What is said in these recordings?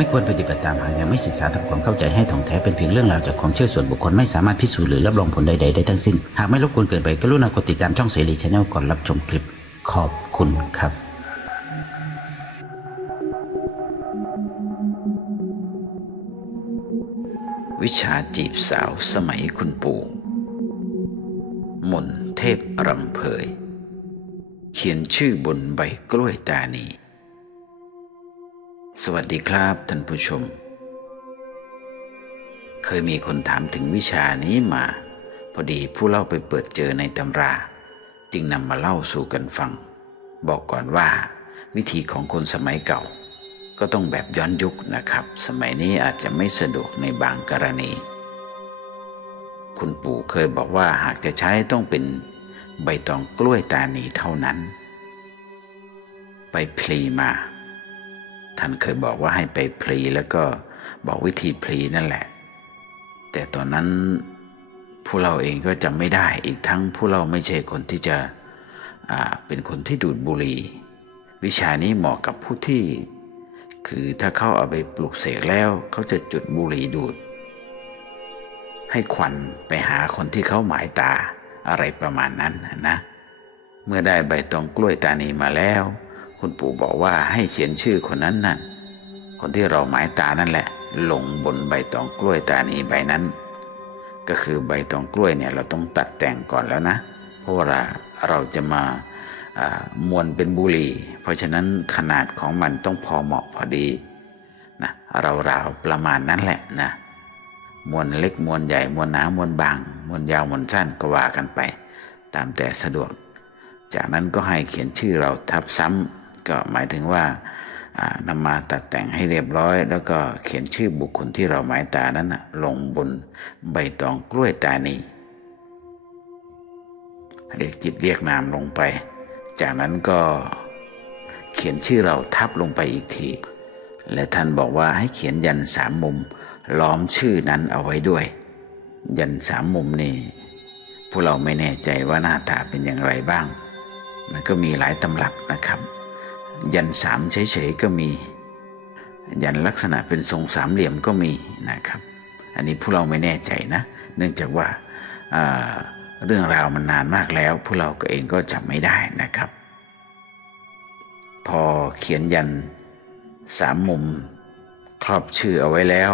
ไม่ควรปฏิบัติตามหากยังไม่ศึกษาทำความเข้าใจให้ถ่องแท้เป็นเพียงเรื่องราวจากความเชื่อส่วนบุคคลไม่สามารถพิสูจน์หรือรับรองผลใดๆได้ทั้งสิ้น หากไม่รบกวนเกินไปกรุณากดติดตามช่องเสรีชาแนลก่อนรับชมคลิปขอบคุณครับวิชาจีบสาวสมัยคุณปู่มนเทพรำเพย เขียนชื่อบนใบกล้วยตานี สวัสดีครับท่านผู้ชม เคยมีคนถามถึงวิชานี้มา พอดีผู้เล่าไปเปิดเจอในตำรา จึงนำมาเล่าสู่กันฟัง บอกก่อนว่า วิธีของคนสมัยเก่า ก็ต้องแบบย้อนยุคนะครับ สมัยนี้อาจจะไม่สะดวกในบางกรณี คุณปู่เคยบอกว่าหากจะใช้ต้องเป็นใบตองกล้วยตานีเท่านั้น ไปพลีมา ท่านเคยบอกว่าให้ไปพลีแล้วก็บอกวิธีพลีนั่นแหละ แต่ตอนนั้นผู้เราเองก็จำไม่ได้อีกทั้งผู้เราไม่ใช่คนที่จะเป็นคนที่ดูดบุหรี่ วิชานี้เหมาะกับผู้ที่ คือถ้าเขาเอาไปปลูกเสกแล้วเขาจะจุดบุหรี่ดูด ให้ควันไปหาคนที่เขาหมายตาอะไรประมาณนั้นนะ เมื่อได้ใบตองกล้วยตานีมาแล้ว คุณปู่บอกว่าให้เขียนชื่อคนนั้นนั่นคนที่เราหมายตานั่นแหละ ลงบนใบตองกล้วยตานีใบนั้น ก็คือใบตองกล้วยเนี่ยเราต้องตัดแต่งก่อนแล้วนะ เพราะว่าเราจะมามวนเป็นบุหรี่ เพราะฉะนั้นขนาดของมันต้องพอเหมาะพอดีนะราวๆประมาณนั้นแหละนะมวลเล็กมวลใหญ่มวลหนามวลบาง มวลยาวมวลสั้นก็ว่ากันไป ตามแต่สะดวก จากนั้นก็ให้เขียนชื่อเราทับซ้ำ ก็หมายถึงว่านำมาตัดแต่งให้เรียบร้อย แล้วก็เขียนชื่อบุคคลที่เราหมายตานั้นนะลงบนใบตองกล้วยตานีเรียกจิตเรียกนามลงไป จากนั้นก็เขียนชื่อเราทับลงไปอีกที และท่านบอกว่าให้เขียนยันสามมุมล้อมชื่อนั้นเอาไว้ด้วย ยันสามมุมนี่พวกเราไม่แน่ใจว่าหน้าตาเป็นอย่างไรบ้าง มันก็มีหลายตำรับนะครับ ยันสามเฉยๆก็มี ยันลักษณะเป็นทรงสามเหลี่ยมก็มีนะครับ อันนี้พวกเราไม่แน่ใจนะ เนื่องจากว่าอ่าเรื่องราวมันนานมากแล้วพวกเราก็เองก็จำไม่ได้นะครับ พอเขียนยันสามมุมครอบชื่อเอาไว้แล้ว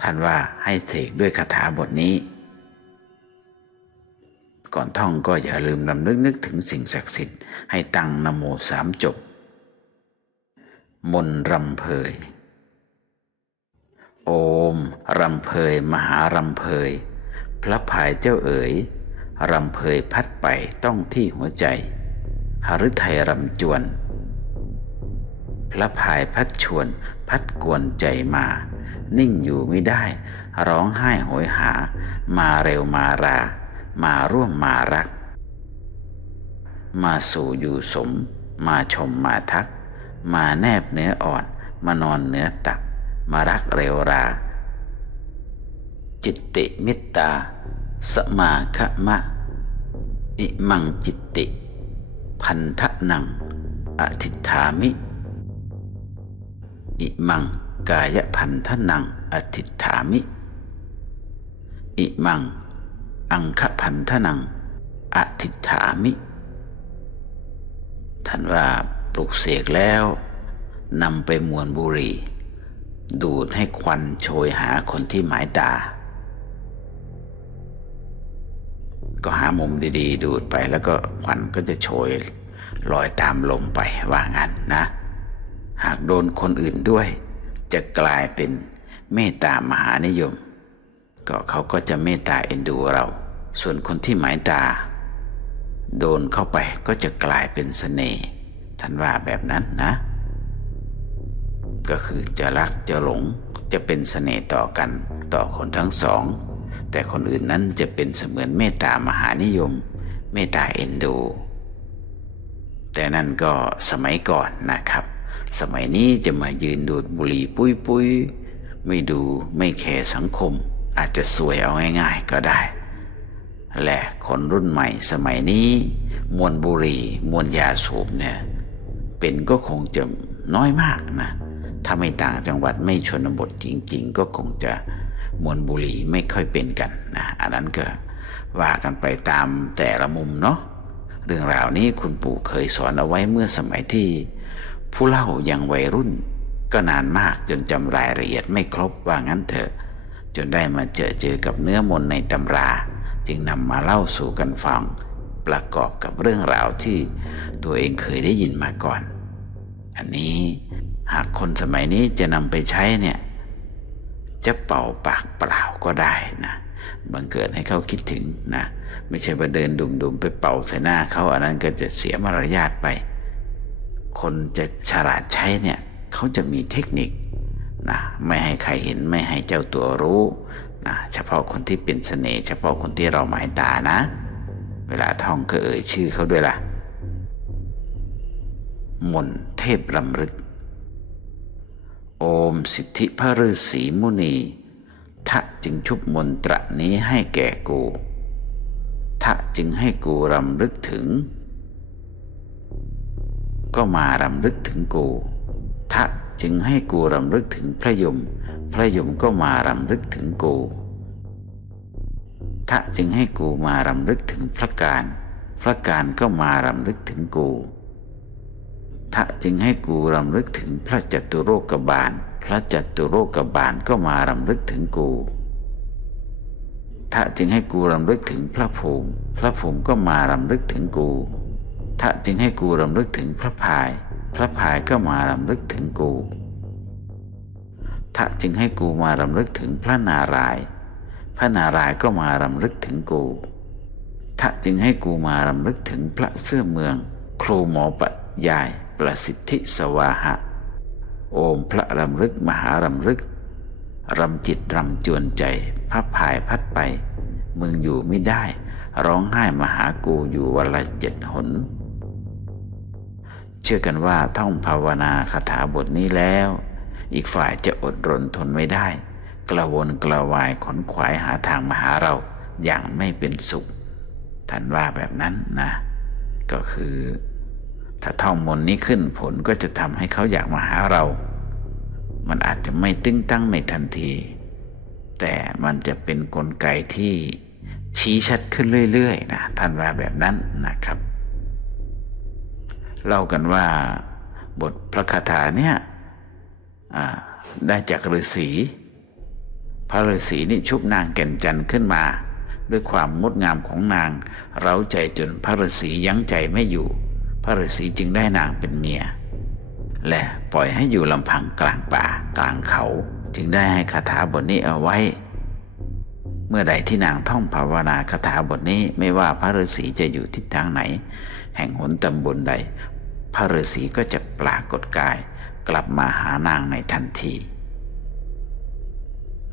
ท่านว่าให้เสกด้วยคาถาบทนี้ ก่อนท่องก็อย่าลืมนำนึกนึกถึงสิ่งศักดิ์สิทธิ์ให้ตั้งนโมสามจบ มนรำเพย โอมรำเพยมหารำเพย พระพายเจ้าเอ๋ยรำเพยพัดไปต้องที่หัวใจ หฤทัยรำจวน พระพายพัดชวน พัดกวนใจมา นิ่งอยู่ไม่ได้ ร้องไห้โหยหา มาเร็วมารา มาร่วมมารัก มาสู่อยู่สม มาชมมาทัก มาแนบเนื้ออ่อน มานอนเนื้อตัก มารักเร็วรา จิตติมิตตา สมาคะมะ อิมังจิตติ พันทะนัง อธิฐามิ อิมังกายพันธนัง อธิฐามิ อิมัง อังคพันธนังอธิฐามิ ท่านว่าปลุกเสกแล้วนำไปมวนบุรี ดูดให้ควันโชยหาคนที่หมายตา ก็หามุมดีๆ ดูดไปแล้วก็ควันก็จะโชยลอยตามลมไปว่างั้นนะ หากโดนคนอื่นด้วย จะกลายเป็นเมตตามหานิยม ก็เขาก็จะเมตตาเอ็นดูเรา ส่วนคนที่หมายตา โดนเข้าไปก็จะกลายเป็นเสน่ห์ท่านว่าแบบนั้นนะ ก็คือจะรักจะหลงจะเป็นเสน่ห์ต่อกันต่อคนทั้งสอง แต่คนอื่นนั้นจะเป็นเสมือนเมตตามหานิยม เมตตาเอ็นดู แต่นั่นก็สมัยก่อนนะครับ สมัยนี้จะมายืนดูดบุหรี่ปุ้ยปุ้ยไม่ดูไม่แคร์สังคม อาจจะสวยเอาง่ายๆก็ได้ และคนรุ่นใหม่สมัยนี้ มวนบุหรี่มวนยาสูบเนี่ย เป็นก็คงจะน้อยมากนะ ถ้าไม่ต่างจังหวัดไม่ชนบทจริง ๆ ก็คงจะมวนบุหรี่ไม่ค่อยเป็นกันนะอันนั้นก็ว่ากันไปตามแต่ละมุมเนาะเรื่องราวนี้คุณปู่เคยสอนเอาไว้เมื่อสมัยที่ ผู้เล่ายังวัยรุ่น ก็นานมากจนจำรายละเอียดไม่ครบว่างั้นเถอะ จนได้มาเจอเจอกับเนื้อมนในตำรา จึงนำมาเล่าสู่กันฟัง ประกอบกับเรื่องราวที่ตัวเองเคยได้ยินมาก่อน อันนี้หากคนสมัยนี้จะนำไปใช้เนี่ย จะเป่าปากเปล่าก็ได้นะบังเกิดให้เขาคิดถึงนะ ไม่ใช่ไปเดินดุมๆไปเป่าใส่หน้าเขาอันนั้นก็จะเสียมารยาทไป คนจะฉลาดใช้เนี่ยเขาจะมีเทคนิค นะไม่ให้ใครเห็นไม่ให้เจ้าตัวรู้นะเฉพาะคนที่เป็นเสน่ห์เฉพาะคนที่เราหมายตานะ เวลาท่องก็เอ่ยชื่อเขาด้วยล่ะ มนเทพลำลึก โอมสิทธิพระฤาษีมุนีทะจึงชุบมนตระนี้ให้แก่กูทะจึงให้กูรำลึกถึง ก็มารำลึกถึงกูทะ จึงให้กูรำลึกถึงพระยม พระยมก็มารำลึกถึงกูทะจึงให้กูมารำลึกถึงพระการ พระการก็มารำลึกถึงกูทะจึงให้กูรำลึกถึงพระจัตุโลกบาล พระจัตุโลกบาลก็มารำลึกถึงกูทะจึงให้กูรำลึกถึงพระภูมิ พระภูมิก็มารำลึกถึงกูทะจึงให้กูรำลึกถึงพระพาย พระพายก็มารำลึกถึงกูทะจึงให้กูมารำลึกถึงพระนาราย พระนารายก็มารำลึกถึงกูทะจึงให้กูมารำลึกถึงพระเสื้อเมือง ครูหมอปัญญายประสิทธิสวาหะ โอมพระรำลึกมหารำลึกรำจิตรำจวนใจพับพายพัดไป มึงอยู่ไม่ได้ ร้องไห้มาหากูอยู่วันละเจ็ดหน เชื่อกันว่าท่องภาวนาคาถาบทนี้แล้ว อีกฝ่ายจะอดรนทนไม่ได้ กระวนกระวายขนขวายหาทางมาหาเราอย่างไม่เป็นสุขท่านว่าแบบนั้นนะ ก็คือ ถ้าท่องมนต์นี้ขึ้นผลก็จะทำให้เขาอยากมาหาเรา มันอาจจะไม่ตึงตั้งในทันที แต่มันจะเป็นนกลไกที่ชี้ชัดขึ้นเรื่อยๆนะท่านว่าแบบนั้นนะครับ เล่ากันว่าบทพระคาถาเนี่ยได้จากฤาษี พระฤาษีนี่ชุบนางแก่นจันทร์ขึ้นมา ด้วยความงดงามของนาง เร้าใจจนพระฤาษียั้งใจไม่อยู่ พระฤาษีจึงได้นางเป็นเมีย และปล่อยให้อยู่ลำพังกลางป่ากลางเขา จึงได้ให้คาถาบทนี้เอาไว้ เมื่อใดที่นางท่องภาวนาคาถาบทนี้ไม่ว่าพระฤาษีจะอยู่ทิศทางไหน แห่งหนตำบลใด พระฤาษีก็จะปรากฏกายกลับมาหานางในทันที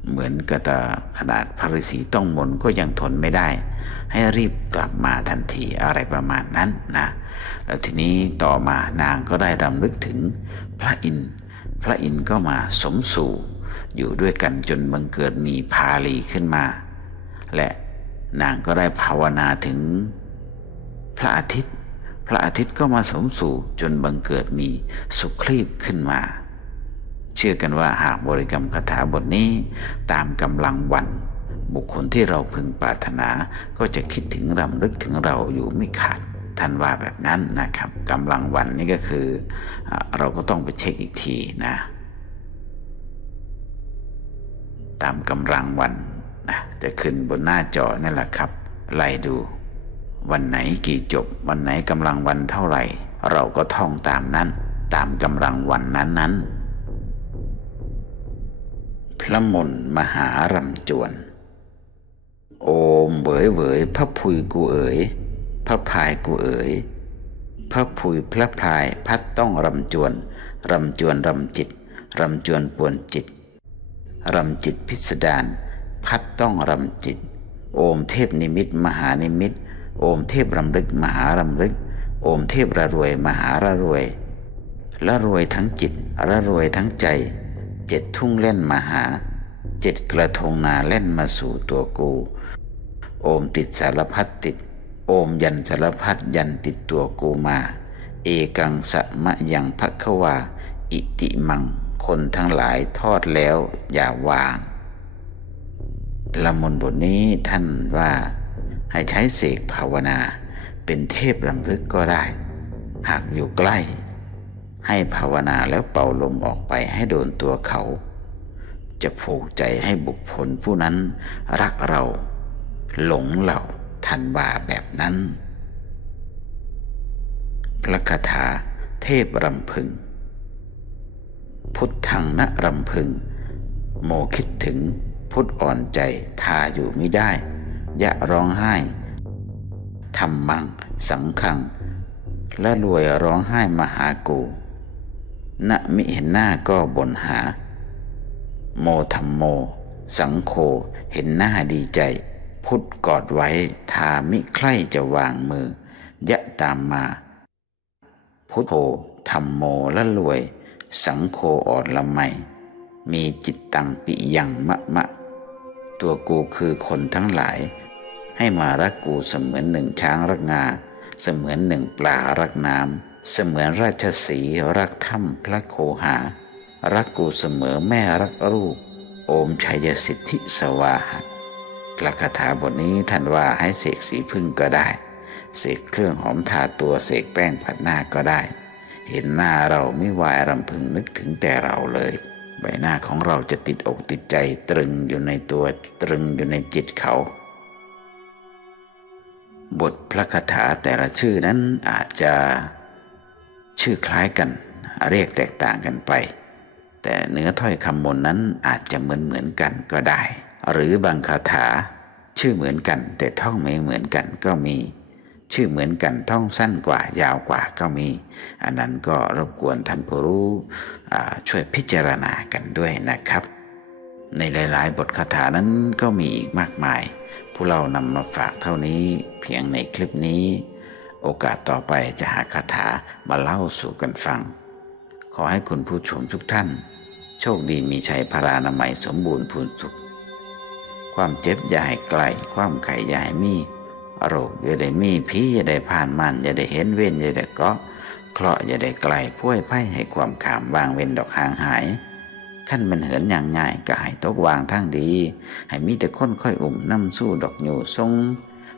เหมือนกระตาขนาดพระฤาษีต้องมนก็ยังทนไม่ได้ ให้รีบกลับมาทันทีอะไรประมาณนั้นนะแล้วทีนี้ต่อมานางก็ได้รำลึกถึงพระอินทร์พระอินทร์ก็มาสมสู่อยู่ด้วยกันจนบังเกิดมีพาลีขึ้นมา และนางก็ได้ภาวนาถึงพระอาทิตย์ พระอาทิตย์ก็มาสมสู่จนบังเกิดมีสุครีบขึ้นมา เชื่อกันว่าหากบริกรรมคาถาบทนี้ตามกำลังวัน บุคคลที่เราพึงปรารถนาก็จะคิดถึงรำลึกถึงเราอยู่ไม่ขาดท่านว่าแบบนั้นนะครับกำลังวันนี่ก็คืออเราก็ต้องไปเช็คอีกทีนะ ตามกำลังวันนะจะขึ้นบนหน้าจอนั่นแหละครับไล่ดู วันไหนกี่จบ วันไหนกำลังวันเท่าไหร่ เราก็ท่องตามนั้น ตามกำลังวันนั้นๆพระมนต์มหารำจวน โอมเบยเวยพระพุยกูเอ๋ยพระพายกูเอ๋ยพระพุยพระพายพัดต้องรำจวนรำจวนรำจิตรำจวนปวนจิตรำจิตพิสดารพัดต้องรำจิต โอมเทพนิมิตมหานิมิต โอมเทพรำลึกมหารำลึก โอมเทพระรวย มหาระรวยละรวยทั้งจิตละรวยทั้งใจ เจ็ดทุ่งเล่นมาหา เจ็ดกระทงนาเล่นมาสู่ตัวกู โอมติดสารพัดติด โอมยันสารพัดยันติดตัวกูมา เอกังสะมะยังพักขวา อิติมัง คนทั้งหลายทอดแล้วอย่าวาง ละมนบทนี้ท่านว่า ให้ใช้เสกภาวนา เป็นเทพลำพึกก็ได้ หากอยู่ใกล้ ให้ภาวนาแล้วเป่าลมออกไปให้โดนตัวเขา จะผูกใจให้บุคคลผู้นั้นรักเรา หลงเราทันว่าแบบนั้น พระคาถาเทพรำพึง พุทธังนะรำพึง โมคิดถึงพุทธอ่อนใจทาอยู่ไม่ได้ ยะร้องไห้ทำมัง สังขัง และรวยร้องไห้มาหากูณมิเห็นหน้าก็บ่นหา โมธรรมโม สังโฆเห็นหน้าดีใจ พุทธกอดไว้ทามิใคร่จะวางมือ ยะตามมา พุทโธธรรมโมละรวย สังโฆอ่อนละไมมีจิตตังปิยังมะมะ ตัวกูคือคนทั้งหลาย ให้มารักกูเสมือนหนึ่งช้างรักงา เสมือนหนึ่งปลารักน้ำเสมือนราชสีรักถ้ำพระโคหา รักกูเสมอแม่รักลูกโอมชัยสิทธิสวาหะพระคาถาบทนี้ท่านว่าให้เสกสีพึ่งก็ได้ เสกเครื่องหอมทาตัวเสกแป้งผัดหน้าก็ได้ เห็นหน้าเราไม่วายรำพึงนึกถึงแต่เราเลย ใบหน้าของเราจะติดอกติดใจตรึงอยู่ในตัวตรึงอยู่ในจิตเขา บทพระคาถาแต่ละชื่อนั้นอาจจะชื่อคล้ายกัน เรียกแตกต่างกันไป แต่เนื้อถ้อยคำมนนั้นอาจจะเหมือนเหมือนกันก็ได้ หรือบางคาถาชื่อเหมือนกันแต่ท่องไม่เหมือนกันก็มี ชื่อเหมือนกันท่องสั้นกว่ายาวกว่าก็มี อันนั้นก็รบกวนท่านผู้รู้ช่วยพิจารณากันด้วยนะครับ ในหลาย ๆ บทคาถานั้นก็มีอีกมากมาย ผู้เรานำมาฝากเท่านี้เพียงในคลิปนี้ โอกาสต่อไปจะหาคาถามาเล่าสู่กันฟัง ขอให้คุณผู้ชมทุกท่าน โชคดีมีชัยพารานามัยสมบูรณ์พูนสุขความเจ็บอย่าให้ไกลความไข่อย่าให้มี โรคอย่าได้มีผีอย่าได้ผ่านมันอย่าได้เห็นเว้นอย่าได้เก็เคราะห์อย่าได้ไกลพ้วยไพ่ให้ความขามวางเว้นดอกห่างหายขั้นมันเหินอย่างง่ายก็ให้ตกวางทั้งดี ให้มีแต่คนค่อยอุ่มน้ำสู้ดอกอยู่ทรง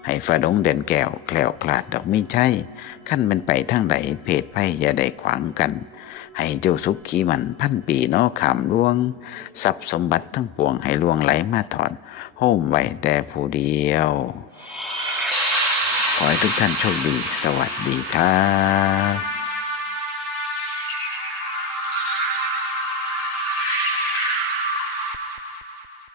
ให้ฟ้าดงเด่นแก้วแคล้วคลาดดอกมีใช่ขั้นมันไปทั้งใดเพศไพ่อย่าได้ขวางกัน ให้เจ้าสุขขีมันพันปีนอขามล่วงทรัพย์สมบัติทั้งปวงให้ล่วงไหลมาถอนโฮมไว้แต่ผู้เดียว ขอให้ทุกท่านโชคดี สวัสดีครับ